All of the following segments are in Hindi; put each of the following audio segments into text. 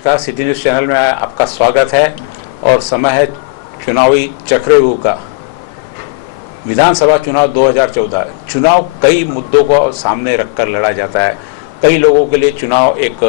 नमस्कार, सिटी न्यूज़ चैनल में आपका स्वागत है। और समय है चुनावी चक्रव्यूह का। विधानसभा चुनाव 2014 चुनाव कई मुद्दों को सामने रखकर लड़ा जाता है। कई लोगों के लिए चुनाव एक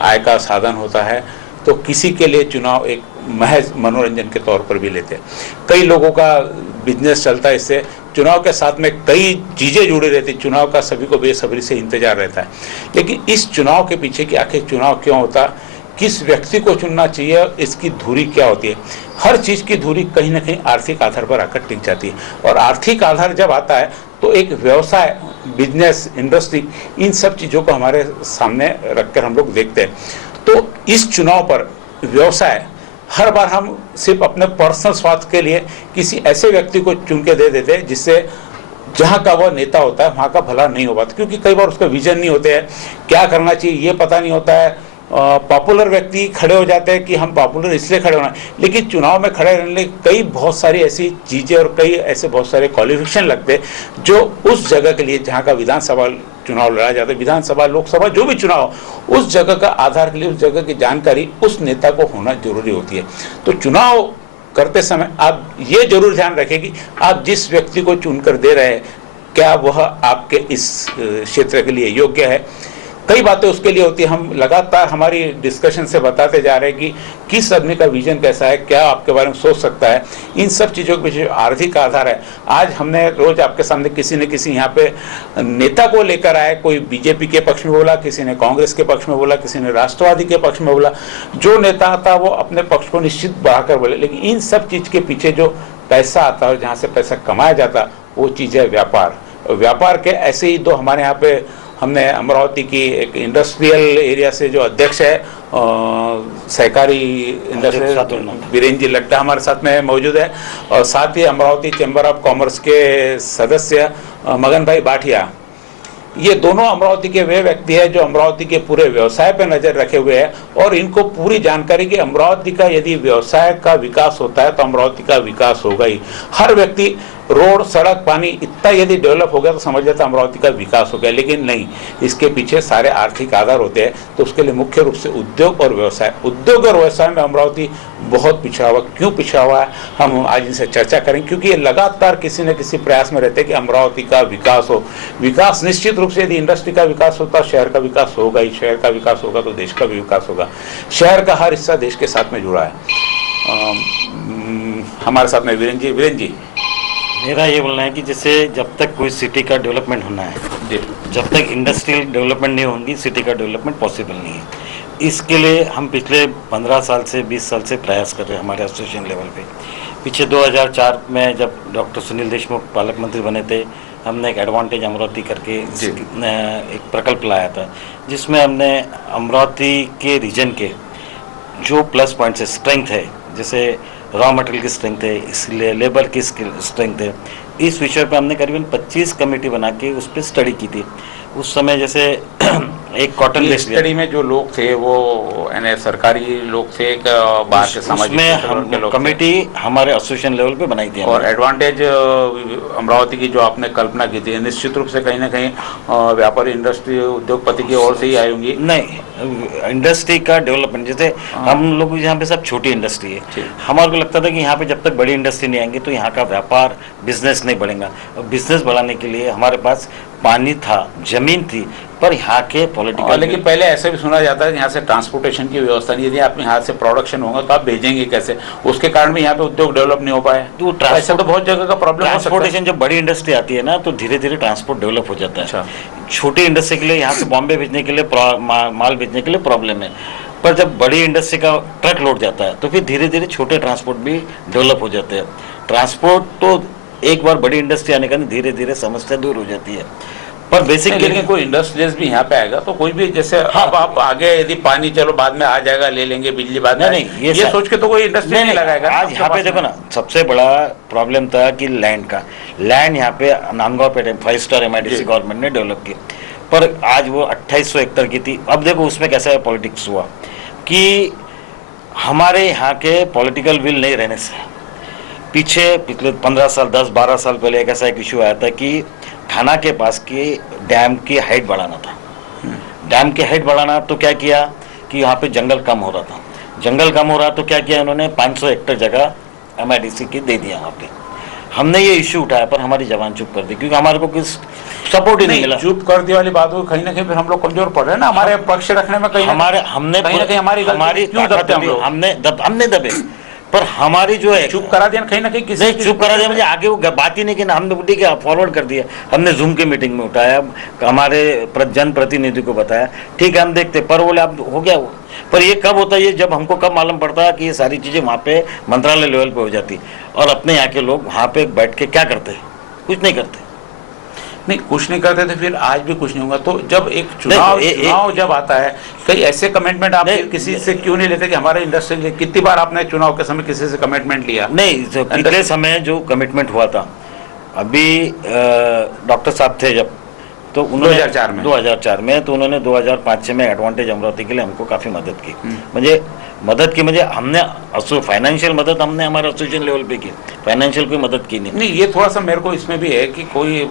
आय का साधन होता है, तो किसी के लिए चुनाव एक महज मनोरंजन के तौर पर भी लेते हैं। कई लोगों का बिजनेस चलता है इससे। चुनाव के साथ में कई चीज़ें जुड़ी रहती, चुनाव का सभी को बेसब्री से इंतजार रहता है। लेकिन इस चुनाव के पीछे कि आखिर चुनाव क्यों होता, किस व्यक्ति को चुनना चाहिए, इसकी धुरी क्या होती है। हर चीज़ की धुरी कहीं ना कहीं आर्थिक आधार पर आकर टिक जाती है। और आर्थिक आधार जब आता है तो एक व्यवसाय, बिजनेस, इंडस्ट्री, इन सब चीज़ों को हमारे सामने रखकर हम लोग देखते हैं। तो इस चुनाव पर व्यवसाय हर बार हम सिर्फ अपने पर्सनल स्वार्थ के लिए किसी ऐसे व्यक्ति को चुन के दे देते हैं जिससे जहाँ का वह नेता होता है वहाँ का भला नहीं हो पाता, क्योंकि कई बार उसका विजन नहीं होते हैं, क्या करना चाहिए ये पता नहीं होता है। पॉपुलर व्यक्ति खड़े हो जाते हैं कि हम पॉपुलर इसलिए खड़े होना, लेकिन चुनाव में खड़े रहने कई बहुत सारी ऐसी चीज़ें और कई ऐसे बहुत सारे क्वालिफिकेशन लगते हैं जो उस जगह के लिए, जहाँ का विधानसभा चुनाव लड़ा जाता है, विधानसभा, लोकसभा, जो भी चुनाव, उस जगह का आधार के लिए, उस जगह की जानकारी उस नेता को होना जरूरी होती है। तो चुनाव करते समय आप ये जरूर ध्यान रखें कि आप जिस व्यक्ति को चुनकर दे रहे हैं क्या वह आपके इस क्षेत्र के लिए योग्य है। कई बातें उसके लिए होती है। हम लगातार हमारी डिस्कशन से बताते जा रहे हैं कि किस आदमी का विजन कैसा है, क्या आपके बारे में सोच सकता है। इन सब चीज़ों के पीछे आर्थिक आधार है। आज हमने रोज आपके सामने किसी न किसी यहाँ पे नेता को लेकर आए, कोई बीजेपी के पक्ष में बोला, किसी ने कांग्रेस के पक्ष में बोला, किसी ने राष्ट्रवादी के पक्ष में बोला। जो नेता आता वो अपने पक्ष को निश्चित बढ़ाकर बोले, लेकिन इन सब चीज़ के पीछे जो पैसा आता है, जहाँ से पैसा कमाया जाता, वो चीज़ है व्यापार। व्यापार के ऐसे ही दो हमारे यहाँ पे, हमने अमरावती की एक इंडस्ट्रियल एरिया से जो अध्यक्ष है सहकारी इंडस्ट्रियल वीरेंद्र जी लट्टा हमारे साथ में मौजूद है, और साथ ही अमरावती चैम्बर ऑफ कॉमर्स के सदस्य मगन भाई बाठिया। ये दोनों अमरावती के वे व्यक्ति हैं जो अमरावती के पूरे व्यवसाय पर नज़र रखे हुए हैं, और इनको पूरी जानकारी कि अमरावती का यदि व्यवसाय का विकास होता है तो अमरावती का विकास होगा ही। हर व्यक्ति रोड, सड़क, पानी इतना यदि डेवलप हो गया तो समझ लेता अमरावती का विकास हो गया, लेकिन नहीं, इसके पीछे सारे आर्थिक आधार होते हैं। तो उसके लिए मुख्य रूप से उद्योग और व्यवसाय, उद्योग और व्यवसाय में अमरावती बहुत पिछड़ा हुआ। क्यों पिछड़ा हुआ है, हम आज इनसे चर्चा करेंगे, क्योंकि ये लगातार किसी न किसी प्रयास में रहते हैं कि अमरावती का विकास हो। विकास निश्चित रूप से यदि इंडस्ट्री का विकास होता, शहर का विकास होगा ही। शहर का विकास होगा तो देश का भी विकास होगा। शहर का हर हिस्सा देश के साथ में जुड़ा है। हमारे साथ में वीरेंद्र जी, मेरा ये बोलना है कि जैसे जब तक कोई सिटी का डेवलपमेंट होना है, जब तक इंडस्ट्रियल डेवलपमेंट नहीं होंगी, सिटी का डेवलपमेंट पॉसिबल नहीं है। इसके लिए हम पिछले 15 साल से 20 साल से प्रयास कर रहे हैं हमारे एसोसिएशन लेवल पे। पीछे 2004 में जब डॉक्टर सुनील देशमुख पालक मंत्री बने थे, हमने एक एडवांटेज अमरावती करके एक प्रकल्प लाया था, जिसमें हमने अमरावती के रीजन के जो प्लस पॉइंट्स है, स्ट्रेंथ है, जैसे रॉ मटेरियल की स्ट्रेंथ है, इसलिए लेबर की स्ट्रेंथ है, इस विषय पे हमने करीबन 25 कमेटी बना के उस पर स्टडी की थी। उस समय जैसे एक कॉटन स्टडी में जो लोग थे वो सरकारी लोग थे, बाहर के सामाजिक कमेटी हमारे एसोसिएशन लेवल पे बनाई थी। और एडवांटेज अमरावती की जो आपने कल्पना की थी, निश्चित रूप से कहीं ना कहीं व्यापारी, इंडस्ट्री, उद्योगपति की ओर से ही आई होंगी। नहीं, इंडस्ट्री का डेवलपमेंट, जैसे हम लोग यहाँ पे सब छोटी इंडस्ट्री है, हमारे को लगता था कि यहाँ पे जब तक बड़ी इंडस्ट्री नहीं आएंगी तो यहाँ का व्यापार, बिजनेस नहीं बढ़ेगा। और बिजनेस बढ़ाने के लिए हमारे पास पानी था, जमीन थी, पर यहाँ के पॉलिटिकल, लेकिन पहले ऐसे भी सुना जाता है कि यहाँ से ट्रांसपोर्टेशन की व्यवस्था नहीं, यदि आप यहाँ से प्रोडक्शन होगा तो आप भेजेंगे कैसे, उसके कारण भी यहाँ पे उद्योग डेवलप नहीं हो पाए। तो ऐसा तो बहुत जगह का प्रॉब्लम है। ट्रांसपोर्टेशन जब बड़ी इंडस्ट्री आती है ना तो धीरे धीरे ट्रांसपोर्ट डेवलप हो जाता है। छोटी इंडस्ट्री के लिए यहाँ से बॉम्बे भेजने के लिए, माल भेजने के लिए प्रॉब्लम है, पर जब बड़ी इंडस्ट्री का ट्रक लोड जाता है तो फिर धीरे धीरे छोटे ट्रांसपोर्ट भी डेवलप हो जाते हैं। ट्रांसपोर्ट तो एक बार बड़ी इंडस्ट्री आने का धीरे धीरे समस्या दूर हो जाती है। पर बेसिकली लेकिन कोई इंडस्ट्रियलिस्ट भी यहाँ पे आएगा तो कोई भी, जैसे आप आगे यदि पानी चलो बाद में आ जाएगा, ले लेंगे, बिजली बाद में, नहीं ये सोच के तो कोई इंडस्ट्री नहीं लगाएगा। आज यहाँ पे देखो ना, सबसे बड़ा प्रॉब्लम था कि लैंड का। लैंड यहाँ पे नांदगांव पे 5 स्टार MIDC गवर्नमेंट ने डेवलप की, पर आज वो 2800 एकड़ की थी। अब देखो उसमें कैसा पॉलिटिक्स हुआ कि हमारे यहाँ के पॉलिटिकल विल नहीं रहने से पिछले 15 साल, 10-12 साल पहले एक ऐसा एक इशू आया था कि थाना के पास की डैम की हाइट बढ़ाना था। डैम की हाइट बढ़ाना तो क्या किया कि यहाँ पे जंगल कम हो रहा था। जंगल कम हो रहा तो क्या किया उन्होंने, 500 हेक्टेयर जगह MIDC की दे दिया वहाँ पे। हमने ये इश्यू उठाया पर हमारी जवान चुप कर दी, क्योंकि हमारे को किस सपोर्ट ही नहीं मिला। चुप कर दी वाली बात हो, कहीं ना कहीं फिर हम लोग कमजोर पड़ रहे हैं ना, हमारे पक्ष रखने में। कहीं हमारे हमने कहीं ना कहीं हमारी क्यों दबते हम लोग? हमने दबे, पर हमारी जो है चुप करा दिया कहीं ना कहीं, किसी चुप करा दिया, मुझे आगे वो बात ही नहीं की ना, हमने ठीक है फॉरवर्ड कर दिया। हमने जूम की मीटिंग में उठाया, हमारे जन प्रतिनिधि को बताया, ठीक है हम देखते, पर बोले अब हो गया वो। पर ये कब होता है, ये जब हमको कब मालूम पड़ता है कि ये सारी चीज़ें वहाँ पे मंत्रालय लेवल पे हो जाती, और अपने यहाँ के लोग वहाँ पे बैठ के क्या करते हैं, कुछ नहीं करते। नहीं, कुछ नहीं करते थे, फिर आज भी कुछ नहीं होगा। तो जब एक चुनाव जब आता है, कई ऐसे कमिटमेंट आप किसी से क्यों नहीं लेते कि हमारे इंडस्ट्री, कितनी बार आपने चुनाव के समय किसी से कमिटमेंट लिया? नहीं, पिछले समय जो कमिटमेंट हुआ था, अभी डॉक्टर साहब थे जब, तो उन्होंने 2004 में तो उन्होंने 2005-6 में एडवांटेज अमरावती के लिए हमको काफ़ी मदद की। मुझे हमने फाइनेंशियल मदद हमने हमारे एसोसिएशन लेवल पे की, फाइनेंशियल कोई मदद की नहीं। ये थोड़ा सा मेरे को इसमें भी है कि कोई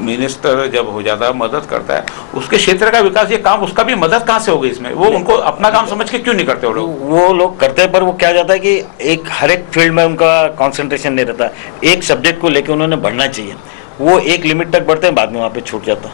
मिनिस्टर जब हो जाता है, मदद करता है, उसके क्षेत्र का विकास, ये काम उसका भी मदद कहाँ से होगी इसमें? वो उनको अपना काम समझ के क्यों नहीं करते वो लोग करते हैं, पर वो क्या जाता है कि हर एक फील्ड में उनका कॉन्सेंट्रेशन नहीं रहता। एक सब्जेक्ट को लेकर उन्होंने बढ़ना चाहिए, वो एक लिमिट तक बढ़ते हैं, बाद में वहाँ पे छूट जाता,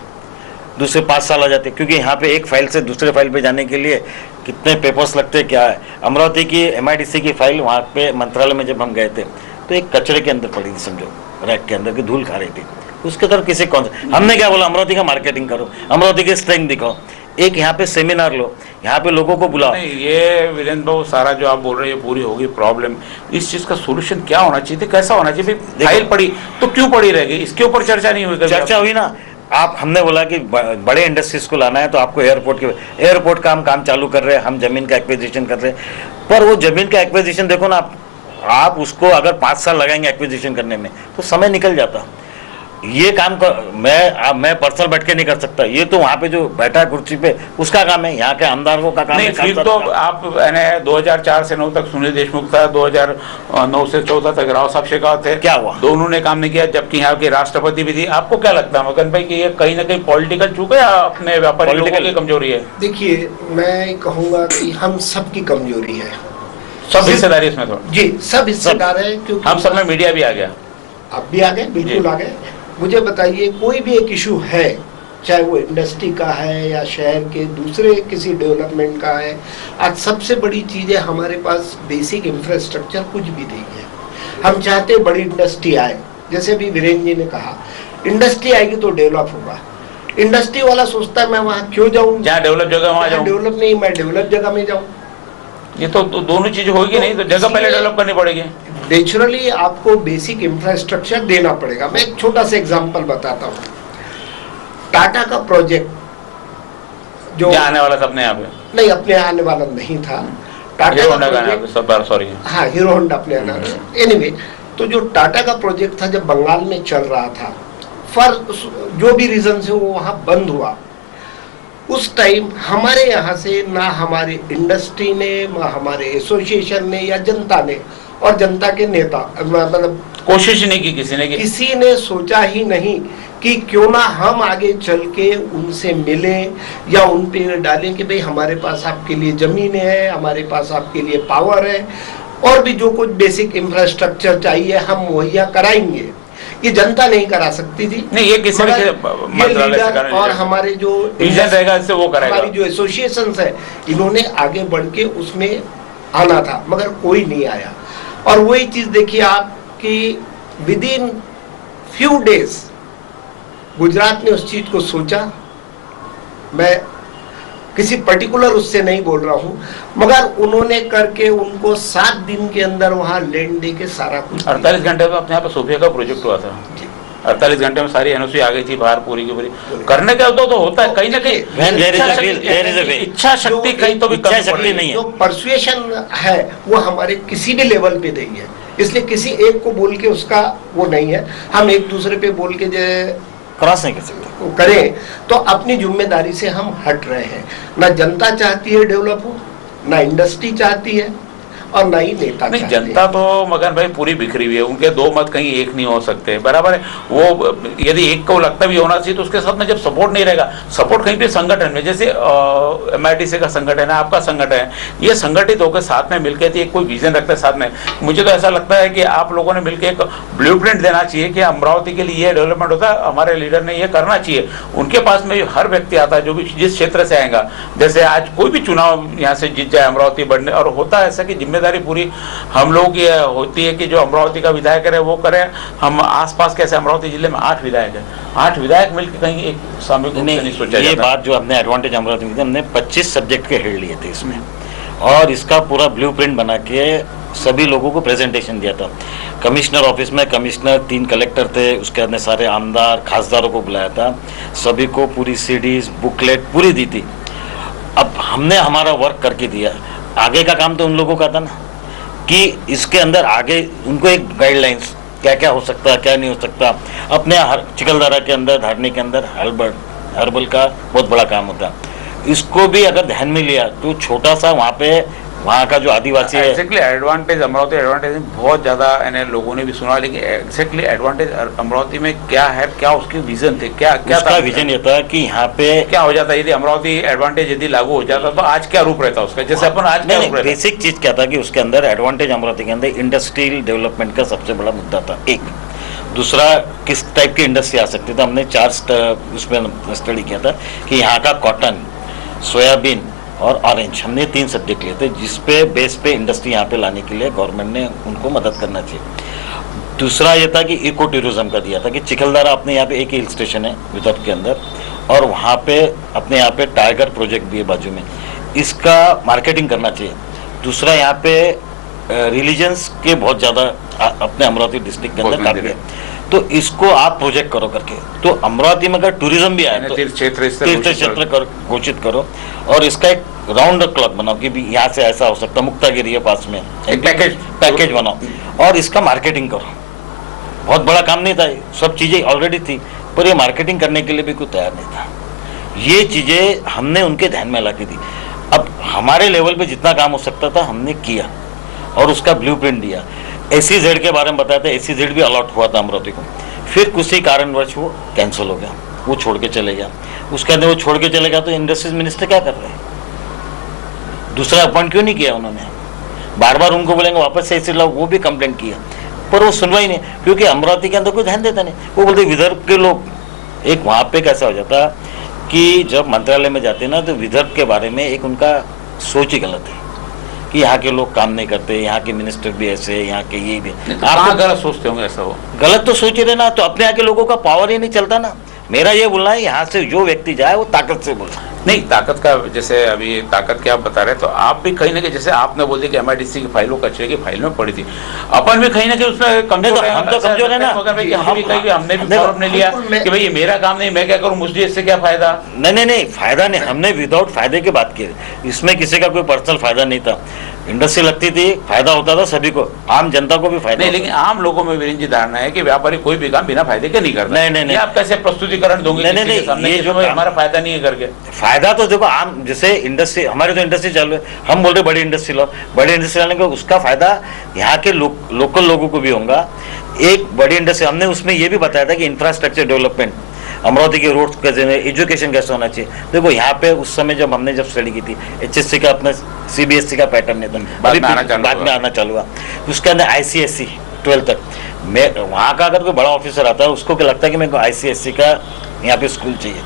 दूसरे 5 साल आ जाते हैं, क्योंकि यहाँ पे एक फाइल से दूसरे फाइल पे जाने के लिए कितने पेपर्स लगते हैं, क्या है। अमरावती की MIDC की फाइल वहाँ पे मंत्रालय में जब हम गए थे, तो एक कचरे के अंदर पड़ी थी, समझो रैक के अंदर की धूल खा रही थी, उसके तरफ किसी हमने क्या बोला, अमरावती का मार्केटिंग करो, अमरावती की स्ट्रेंथ दिखाओ, एक यहाँ पे सेमिनार लो, यहाँ पे लोगों को बुलाओ। ये वीरेंद्र बाबू, सारा जो आप बोल रहे हैं पूरी होगी प्रॉब्लम, इस चीज का सोल्यूशन क्या होना चाहिए, कैसा होना चाहिए? फाइल पड़ी तो क्यों पड़ी रहेगी, इसके ऊपर चर्चा नहीं हुई? चर्चा हुई ना, हमने बोला कि बड़े इंडस्ट्रीज को लाना है तो आपको एयरपोर्ट का हम काम चालू कर रहे हैं, हम जमीन का एक्विजिशन कर रहे हैं, पर वो जमीन का एक्विजिशन देखो ना आप उसको अगर 5 साल लगाएंगे एक्विजिशन करने में तो समय निकल जाता। ये काम मैं पर्सनल बैठ के नहीं कर सकता, ये तो वहाँ पे जो बैठा है कुर्सी पे उसका काम है, यहाँ के आमदारों का काम नहीं, है। फिर तो आप 2004 से 9 तक सुनील देशमुख था, 2009 से 14 तक राव साहब शेखावत थे, क्या हुआ? दोनों ने काम नहीं किया, जबकि यहाँ के राष्ट्रपति भी थी। आपको क्या लगता है मगन भाई कि ये कहीं ना कहीं पॉलिटिकल चूक है या अपने व्यापारी लोगों की कमजोरी है? देखिए, मैं कहूँगा कि हम सबकी कमजोरी है, सब हिस्सेदारी इसमें थोड़ा जी, सब हिस्सेदार है, क्योंकि हम सब में मीडिया भी आ गया, आप भी आ गए, बिल्कुल आ गए। मुझे बताइए, कोई भी एक इशू है, चाहे वो इंडस्ट्री का है या शहर के दूसरे किसी डेवलपमेंट का है, आज सबसे बड़ी चीज़ है हमारे पास बेसिक इंफ्रास्ट्रक्चर कुछ भी नहीं है। हम चाहते बड़ी इंडस्ट्री आए, जैसे भी वीरेंद्र जी ने कहा, इंडस्ट्री आएगी तो डेवलप होगा। इंडस्ट्री वाला सोचता है मैं वहाँ क्यों जाऊँ, जहाँ डेवलप जगह वहाँ जाऊँ, डेवलप नहीं, मैं डेवलप जगह में जाऊँ। ये तो दोनों चीजें होगी नहीं, तो जगह पहले डेवलप करनी पड़ेगी। नेचुरली आपको बेसिक इंफ्रास्ट्रक्चर देना पड़ेगा। मैं एक छोटा सा एग्जांपल बताता हूँ। टाटा का प्रोजेक्ट जो आने वाला था अपने यहाँ पे, नहीं अपने आने वाला नहीं था, टाटा का प्रोजेक्ट, सॉरी हाँ हीरो होंडा अपने आना। एनीवे, तो जो टाटा का प्रोजेक्ट था जब बंगाल में चल रहा था, फॉर जो भी रीजन से वो वहाँ बंद हुआ, उस टाइम हमारे यहाँ से ना हमारे इंडस्ट्री ने, ना हमारे एसोसिएशन ने या जनता ने, और जनता के नेता मतलब कोशिश नहीं की, किसी ने सोचा ही नहीं कि क्यों ना हम आगे चल के उनसे मिलें या उन पे डालें कि भाई हमारे पास आपके लिए जमीन है, हमारे पास आपके लिए पावर है, और भी जो कुछ बेसिक इंफ्रास्ट्रक्चर चाहिए हम मुहैया कराएंगे। ये जनता नहीं करा सकती थी, नहीं, ये किसी मंत्रालय से और हमारे जो रहेगा इससे वो करेगा, हमारी जो एसोसिएशंस है, इन्होंने आगे बढ़ के उसमें आना था, मगर कोई नहीं आया। और वही चीज देखिए आप कि with in few days Gujarat ने उस चीज को सोचा। मैं किसी पर्टिकुलर उससे नहीं बोल रहा हूं, मगर उन्होंने करके उनको 7 दिन के अंदर वहां लैंड दे के सारा कुछ 48 घंटे में अपने यहाँ पे सोफिया का प्रोजेक्ट हुआ था। 48 घंटे में सारी एनओसी आ गई थी बाहर, पूरी की पूरी। करने का तो होता है, कहीं ना कहीं इच्छा शक्ति कहीं तो भी इच्छा शक्ति नहीं है। जो परसुएशन है वो हमारे किसी भी लेवल पे नहीं है, इसलिए किसी एक को बोल के उसका वो नहीं है। हम एक दूसरे पे बोल के जो क्रॉस नहीं कर सकते करें तो अपनी जिम्मेदारी से हम हट रहे हैं। ना जनता चाहती है डेवलप हो, ना इंडस्ट्री चाहती है, और ना ही नेता नहीं, चाहते जनता हैं। तो मगन भाई पूरी बिखरी हुई है, उनके दो मत कहीं एक नहीं हो सकते, बराबर है। वो यदि एक को लगता भी होना चाहिए तो उसके साथ में जब सपोर्ट नहीं रहेगा, सपोर्ट कहीं भी संगठन में, जैसे MIDC का संगठन है, आपका संगठन है, ये संगठित होकर साथ में मिलकर एक कोई विजन रखते हैं साथ में। मुझे तो ऐसा लगता है कि आप लोगों ने मिलकर एक ब्लूप्रिंट देना चाहिए कि अमरावती के लिए ये डेवलपमेंट होता है, हमारे लीडर ने ये करना चाहिए। उनके पास में हर व्यक्ति आता है जो भी जिस क्षेत्र से आएगा, जैसे आज कोई भी चुनाव यहाँ से जीत जाए अमरावती बढ़ने, और होता है ऐसा कि जिम्मेदारी पूरी हम लोगों की होती है कि जो अमरावती का विधायक है वो करें। हम आसपास कैसे अमरावती जिले में 8 विधायक है, 8 विधायक मिलकर कहीं एक सामूहिक रूप से नहीं सोचा ये जाता। बात जो हमने एडवांटेज अमरावती में थी, हमने 25 सब्जेक्ट के हेड लिए थे इसमें, और इसका पूरा ब्लूप्रिंट बना के सभी लोगों को प्रेजेंटेशन दिया था। कमिश्नर ऑफिस में कमिश्नर, 3 कलेक्टर थे, उसके अंदर सारे आमदार खासदारों को बुलाया था, सभी को पूरी सीडीज बुकलेट पूरी दी थी। अब हमने हमारा वर्क करके दिया, आगे का काम तो उन लोगों का था ना, कि इसके अंदर आगे उनको एक गाइडलाइंस क्या क्या हो सकता है क्या नहीं हो सकता। अपने चिकलदरा के अंदर, धारनी के अंदर हर्बल का बहुत बड़ा काम होता है, इसको भी अगर ध्यान में लिया तो छोटा सा वहाँ का जो आदिवासी है, एक्जैक्टली एडवांटेज अमरावती एडवांटेज बहुत ज़्यादा लोगों ने भी सुना, लेकिन एक्जैक्टली एडवांटेज अमरावती में क्या है, क्या उसके विजन थे, क्या क्या उसका विजन ये था कि यहाँ पे क्या हो जाता है यदि अमरावती एडवांटेज यदि लागू हो जाता तो आज क्या रूप रहता उसका, जैसे अपन आज क्या रूप रहता। बेसिक चीज क्या था कि उसके अंदर एडवांटेज अमरावती के अंदर इंडस्ट्रियल डेवलपमेंट का सबसे बड़ा मुद्दा था। एक दूसरा, किस टाइप की इंडस्ट्री आ सकती थी, हमने 4 उसमें स्टडी किया था कि यहाँ का कॉटन, सोयाबीन और ऑरेंज, हमने 3 सब्जेक्ट लिए थे, जिसपे बेस पे इंडस्ट्री यहाँ पे लाने के लिए गवर्नमेंट ने उनको मदद करना चाहिए। दूसरा ये था कि इको टूरिज्म का दिया था कि चिखलदरा अपने यहाँ पे एक हिल स्टेशन है विदर्भ के अंदर, और वहाँ पे अपने यहाँ पे टाइगर प्रोजेक्ट भी है बाजू में, इसका मार्केटिंग करना चाहिए। दूसरा, यहाँ पे रिलीजन्स के बहुत ज़्यादा अपने अमरावती डिस्ट्रिक्ट के अंदर काफ़ी है, तो इसको आप प्रोजेक्ट करो करके, तो अमरावती में अगर टूरिज्म भी आए तो तीर्थ क्षेत्र घोषित करो, और इसका एक राउंड क्लॉक बनाओ कि भी यहाँ से ऐसा हो सकता है, मुक्तागिरी है पास में, एक पैकेज बनाओ और इसका मार्केटिंग करो। बहुत बड़ा काम नहीं था, सब चीज़ें ऑलरेडी थी, पर ये मार्केटिंग करने के लिए भी कोई तैयार नहीं था। ये चीज़ें हमने उनके ध्यान में ला के दी। अब हमारे लेवल पे जितना काम हो सकता था हमने किया और उसका ब्लूप्रिंट दिया। SEZ के बारे में बताया था, SEZ भी अलॉट हुआ था अमरावती को, फिर किसी कारणवश वो कैंसिल हो गया, वो छोड़ के चले गया। उसके अंदर वो छोड़ के चले गया तो इंडस्ट्रीज मिनिस्टर क्या कर रहे हैं, दूसरा अपॉइंट क्यों नहीं किया उन्होंने? बार बार उनको बोलेंगे वापस से ऐसे लाओ, वो भी कंप्लेंट किया, पर वो सुनवाई नहीं, क्योंकि अमरावती के अंदर कोई ध्यान देता नहीं। वो बोलते विदर्भ के लोग, एक वहाँ पे कैसा हो जाता कि जब मंत्रालय में जाते ना तो विदर्भ के बारे में एक उनका सोच ही गलत है कि यहाँ के लोग काम नहीं करते, यहाँ के मिनिस्टर भी ऐसे, यहाँ के ये भी। आप गलत सोचते होंगे ऐसा हो? गलत तो सोच रहे ना, तो अपने यहाँ के लोगों का पावर ही नहीं चलता ना। मेरा ये बोलना है यहाँ से जो व्यक्ति जाए वो ताकत से बोले। नहीं, ताकत का जैसे अभी ताकत क्या आप बता रहे हैं, तो आप भी कहीं ना कहीं, जैसे आपने बोल दिया कि MIDC की फाइलों कचरे की फाइल में पड़ी थी, अपन भी कहीं ना कहीं उसमें कमजोर है। हम तो कमजोर है ना, हमने भी फॉर्म नहीं लिया कि भाई ये मेरा काम नहीं, मैं क्या करूं, मुझे इससे क्या फायदा। नहीं, फायदा नहीं, हमने विदाउट फायदे की बात की, इसमें किसी का कोई पर्सनल फायदा नहीं था। इंडस्ट्री लगती थी, फायदा होता था सभी को, आम जनता को भी फायदा नहीं, लेकिन आम लोगों में वीरेंद्र जी धारणा है कि व्यापारी कोई भी काम बिना फायदे के नहीं करता। नहीं, आप कैसे प्रस्तुतिकरण दोगे? नहीं, ये जो हमारा फायदा नहीं है करके, फायदा तो देखो आम, जैसे इंडस्ट्री, हमारे तो इंडस्ट्री चालू है, हम बोल रहे बड़ी इंडस्ट्री लो, बड़ी इंडस्ट्री लाने का उसका फायदा यहाँ के लोकल लोगों को भी होगा। एक बड़ी इंडस्ट्री, हमने उसमें ये भी बताया था कि इंफ्रास्ट्रक्चर डेवलपमेंट, अमरावती के रोड कैसे, एजुकेशन कैसे होना चाहिए। देखो यहाँ पे उस समय जब हमने स्टडी की थी, HSC का अपना CBSE का पैटर्न नहीं था, बाद में आना चालू हुआ, उसके अंदर ICSE 12 तक। मैं वहाँ का अगर कोई बड़ा ऑफिसर आता है उसको क्या लगता है कि मेरे को ICSE का यहाँ पे स्कूल चाहिए,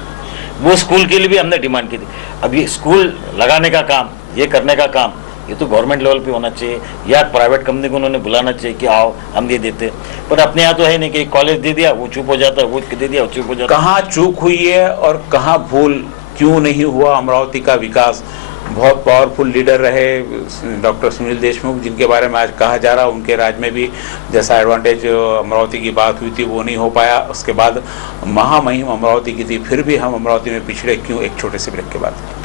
वो स्कूल के लिए भी हमने डिमांड की थी। अब ये स्कूल लगाने का काम, ये करने का काम, ये तो गवर्नमेंट लेवल पे होना चाहिए, या प्राइवेट कंपनी को उन्होंने बुलाना चाहिए कि आओ हम दे देते, पर अपने यहाँ तो है नहीं कि कॉलेज दे दिया वो चुप हो जाता है, वो दे दिया वो चुप हो जाता है। कहाँ चूक हुई है और कहाँ भूल क्यों नहीं हुआ अमरावती का विकास? बहुत पावरफुल लीडर रहे डॉक्टर सुनील देशमुख, जिनके बारे में आज कहा जा रहा, उनके राज में भी जैसा एडवांटेज अमरावती की बात हुई थी वो नहीं हो पाया। उसके बाद महामहिम अमरावती की थी, फिर भी हम अमरावती में पिछड़े क्यों? एक छोटे से ब्रेक के बाद।